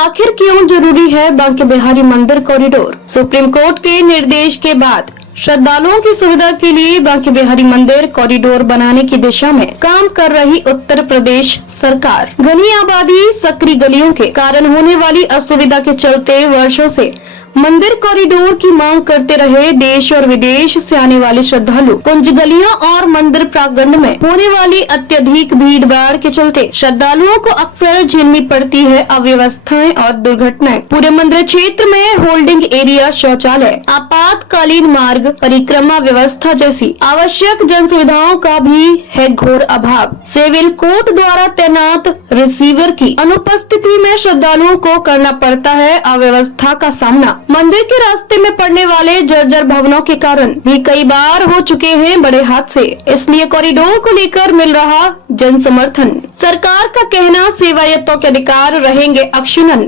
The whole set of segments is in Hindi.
आखिर क्यों जरूरी है बांके बिहारी मंदिर कॉरिडोर? सुप्रीम कोर्ट के निर्देश के बाद श्रद्धालुओं की सुविधा के लिए बांके बिहारी मंदिर कॉरिडोर बनाने की दिशा में काम कर रही उत्तर प्रदेश सरकार घनी आबादी, सकरी गलियों के कारण होने वाली असुविधा के चलते वर्षों से मंदिर कॉरिडोर की मांग करते रहे देश और विदेश से आने वाले श्रद्धालु कुंज गलियों और मंदिर प्रांगण में होने वाली अत्यधिक भीड़ भाड़ के चलते श्रद्धालुओं को अक्सर झेलनी पड़ती है अव्यवस्थाएं और दुर्घटनाएं। पूरे मंदिर क्षेत्र में होल्डिंग एरिया, शौचालय, आपातकालीन मार्ग, परिक्रमा व्यवस्था जैसी आवश्यक जन सुविधाओं का भी है घोर अभाव। सिविल कोर्ट द्वारा तैनात रिसीवर की अनुपस्थिति में श्रद्धालुओं को करना पड़ता है अव्यवस्था का सामना। मंदिर के रास्ते में पड़ने वाले जर्जर भवनों के कारण भी कई बार हो चुके हैं बड़े हादसे। इसलिए कॉरिडोर को लेकर मिल रहा जन समर्थन। सरकार का कहना, सेवायतों के अधिकार रहेंगे अक्षुण्ण।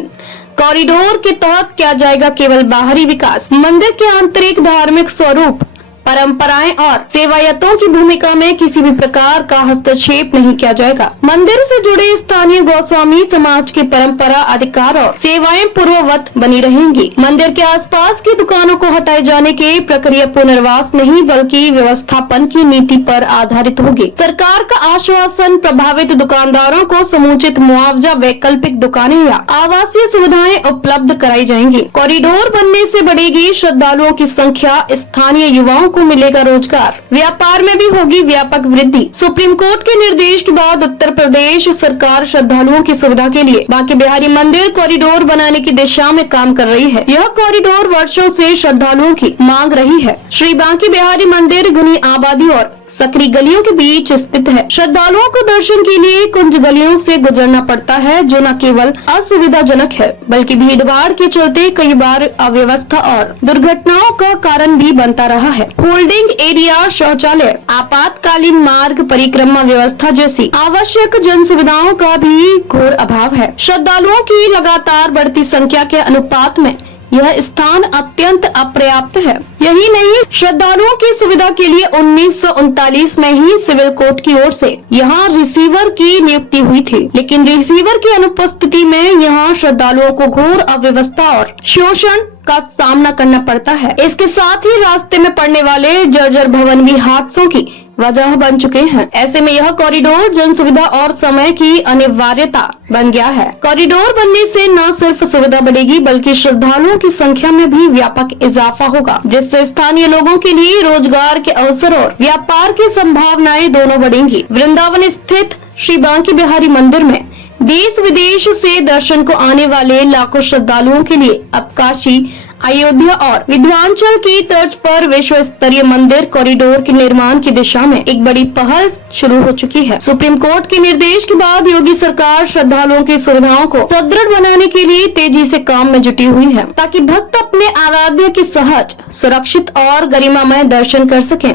कॉरिडोर के तहत किया जाएगा केवल बाहरी विकास। मंदिर के आंतरिक धार्मिक स्वरूप, परंपराएं और सेवायतों की भूमिका में किसी भी प्रकार का हस्तक्षेप नहीं किया जाएगा। मंदिर से जुड़े स्थानीय गोस्वामी समाज की परंपरा, अधिकार और सेवाएं पूर्ववत बनी रहेंगी। मंदिर के आसपास की दुकानों को हटाए जाने की प्रक्रिया पुनर्वास नहीं बल्कि व्यवस्थापन की नीति पर आधारित होगी। सरकार का आश्वासन, प्रभावित दुकानदारों को समुचित मुआवजा, वैकल्पिक दुकानें या आवासीय सुविधाएं उपलब्ध कराई जाएंगी। कॉरिडोर बनने से बढ़ेगी श्रद्धालुओं की संख्या, स्थानीय युवाओं को मिलेगा रोजगार, व्यापार में भी होगी व्यापक वृद्धि। सुप्रीम कोर्ट के निर्देश के बाद उत्तर प्रदेश सरकार श्रद्धालुओं की सुविधा के लिए बांके बिहारी मंदिर कॉरिडोर बनाने की दिशा में काम कर रही है। यह कॉरिडोर वर्षों से श्रद्धालुओं की मांग रही है। श्री बांके बिहारी मंदिर घनी आबादी और सकरी गलियों के बीच स्थित है। श्रद्धालुओं को दर्शन के लिए कुंज गलियों से गुजरना पड़ता है, जो न केवल असुविधाजनक है बल्कि भीड़ भाड़ के चलते कई बार अव्यवस्था और दुर्घटनाओं का कारण भी बनता रहा है। होल्डिंग एरिया, शौचालय, आपातकालीन मार्ग, परिक्रमा व्यवस्था जैसी आवश्यक जन सुविधाओं का भी घोर अभाव है। श्रद्धालुओं की लगातार बढ़ती संख्या के अनुपात में यह स्थान अत्यंत अपर्याप्त है। यही नहीं, श्रद्धालुओं की सुविधा के लिए 1939 में ही सिविल कोर्ट की ओर से यहाँ रिसीवर की नियुक्ति हुई थी, लेकिन रिसीवर की अनुपस्थिति में यहाँ श्रद्धालुओं को घोर अव्यवस्था और शोषण का सामना करना पड़ता है। इसके साथ ही रास्ते में पड़ने वाले जर्जर भवन भी हादसों की वजह बन चुके हैं। ऐसे में यह कॉरिडोर जन सुविधा और समय की अनिवार्यता बन गया है। कॉरिडोर बनने से न सिर्फ सुविधा बढ़ेगी बल्कि श्रद्धालुओं की संख्या में भी व्यापक इजाफा होगा, जिससे स्थानीय लोगों के लिए रोजगार के अवसर और व्यापार की संभावनाएं दोनों बढ़ेंगी। वृंदावन स्थित श्री बांके बिहारी मंदिर में देश विदेश से दर्शन को आने वाले लाखों श्रद्धालुओं के लिए अब काशी, अयोध्या और विंध्याचल की तर्ज पर विश्व स्तरीय मंदिर कॉरिडोर के निर्माण की दिशा में एक बड़ी पहल शुरू हो चुकी है। सुप्रीम कोर्ट के निर्देश के बाद योगी सरकार श्रद्धालुओं की सुविधाओं को सुदृढ़ बनाने के लिए तेजी से काम में जुटी हुई है, ताकि भक्त अपने आराध्य की सहज, सुरक्षित और गरिमामय दर्शन कर सकें।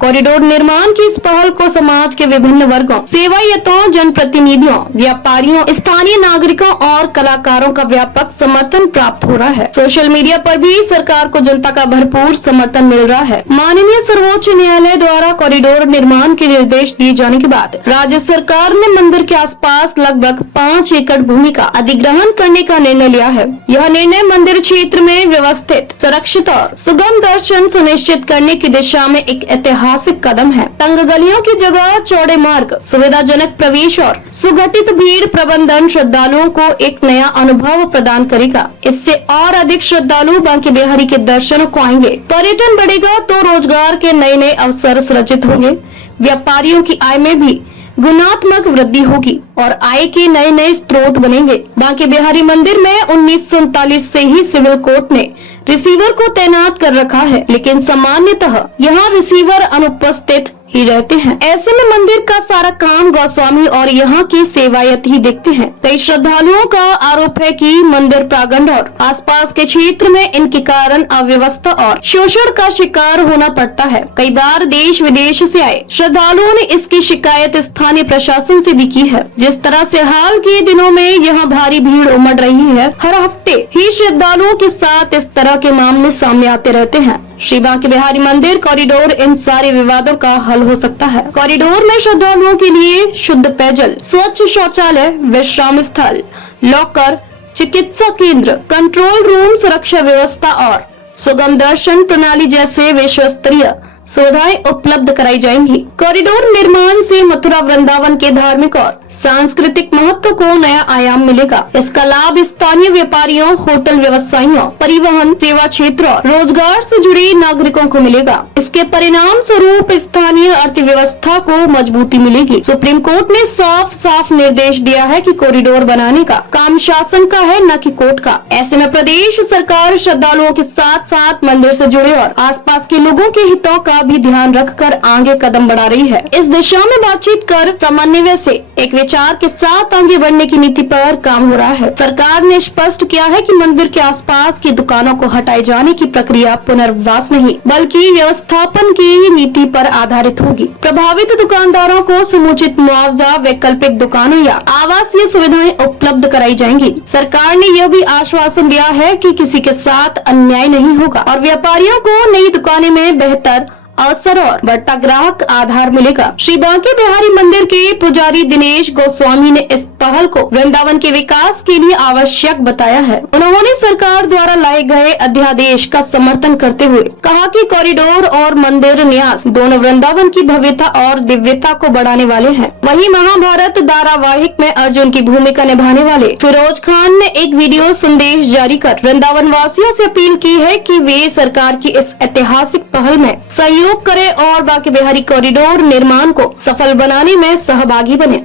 कॉरिडोर निर्माण की इस पहल को समाज के विभिन्न वर्गों, सेवायतों, जनप्रतिनिधियों, व्यापारियों, स्थानीय नागरिकों और कलाकारों का व्यापक समर्थन प्राप्त हो रहा है। सोशल मीडिया पर भी सरकार को जनता का भरपूर समर्थन मिल रहा है। माननीय सर्वोच्च न्यायालय द्वारा कॉरिडोर निर्माण के निर्देश दिए जाने के बाद राज्य सरकार ने मंदिर के आसपास लगभग 5 एकड़ भूमि का अधिग्रहण करने का निर्णय लिया है। यह निर्णय मंदिर क्षेत्र में व्यवस्थित, सुरक्षित और सुगम दर्शन सुनिश्चित करने की दिशा में एक ऐतिहासिक कदम है। तंग गलियों की जगह चौड़े मार्ग, सुविधाजनक प्रवेश और सुगठित भीड़ प्रबंधन श्रद्धालुओं को एक नया अनुभव प्रदान करेगा। इससे और अधिक श्रद्धालु बांके बिहारी के दर्शनों को आएंगे। पर्यटन बढ़ेगा तो रोजगार के नए नए अवसर सृजित होंगे। व्यापारियों की आय में भी गुणात्मक वृद्धि होगी और आय के नए नए स्रोत बनेंगे। बांके बिहारी मंदिर में 1939 से ही सिविल कोर्ट ने रिसीवर को तैनात कर रखा है, लेकिन सामान्यतः यहाँ रिसीवर अनुपस्थित ही रहते हैं। ऐसे में मंदिर का सारा काम गोस्वामी और यहाँ के सेवायत ही देखते हैं। कई श्रद्धालुओं का आरोप है कि मंदिर प्रांगण और आसपास के क्षेत्र में इनके कारण अव्यवस्था और शोषण का शिकार होना पड़ता है। कई बार देश विदेश से आए श्रद्धालुओं ने इसकी शिकायत स्थानीय प्रशासन से भी की है। जिस तरह से हाल के दिनों में यहाँ भारी भीड़ उमड़ रही है, हर हफ्ते ही श्रद्धालुओं के साथ इस तरह के मामले सामने आते रहते हैं। श्री बांके बिहारी मंदिर कॉरिडोर इन सारे विवादों का हल हो सकता है। कॉरिडोर में श्रद्धालुओं के लिए शुद्ध पेयजल, स्वच्छ शौचालय, विश्राम स्थल, लॉकर, चिकित्सा केंद्र, कंट्रोल रूम, सुरक्षा व्यवस्था और सुगम दर्शन प्रणाली जैसे विश्व स्तरीय सुविधाएं उपलब्ध कराई जाएंगी। कॉरिडोर निर्माण से मथुरा वृंदावन के धार्मिक और सांस्कृतिक महत्व को नया आयाम मिलेगा। इसका लाभ स्थानीय व्यापारियों, होटल व्यवसायियों, परिवहन सेवा क्षेत्र और रोजगार से जुड़े नागरिकों को मिलेगा। इसके परिणाम स्वरूप स्थानीय अर्थव्यवस्था को मजबूती मिलेगी। सुप्रीम कोर्ट ने साफ साफ निर्देश दिया है कि कॉरिडोर बनाने का काम शासन का है, न कि कोर्ट का। ऐसे में प्रदेश सरकार श्रद्धालुओं के साथ साथ मंदिर से जुड़े और आसपास के लोगों के हितों का भी ध्यान रखकर आगे कदम बढ़ा रही है। इस दिशा में बातचीत कर समन्वय से एक विचार के साथ आगे बढ़ने की नीति पर काम हो रहा है। सरकार ने स्पष्ट किया है कि मंदिर के आसपास की दुकानों को हटाए जाने की प्रक्रिया पुनर्वास नहीं बल्कि व्यवस्थापन की नीति पर आधारित होगी। प्रभावित दुकानदारों को समुचित मुआवजा, वैकल्पिक दुकानों या आवासीय सुविधाएं उपलब्ध कराई जाएंगी। सरकार ने यह भी आश्वासन दिया है कि किसी के साथ अन्याय नहीं होगा और व्यापारियों को नई दुकानें में बेहतर अवसर और बढ़ता ग्राहक आधार मिलेगा। श्री बांके बिहारी मंदिर के पुजारी दिनेश गोस्वामी ने इस पहल को वृंदावन के विकास के लिए आवश्यक बताया है। उन्होंने सरकार द्वारा लाए गए अध्यादेश का समर्थन करते हुए कहा कि कॉरिडोर और मंदिर न्यास दोनों वृंदावन की भव्यता और दिव्यता को बढ़ाने वाले हैं। वहीं महाभारत धारावाहिक में अर्जुन की भूमिका निभाने वाले फिरोज खान ने एक वीडियो संदेश जारी कर वृंदावन वासियों से अपील की है कि वे सरकार की इस ऐतिहासिक पहल में सहयोग करें और बांके बिहारी कॉरिडोर निर्माण को सफल बनाने में सहभागी बने।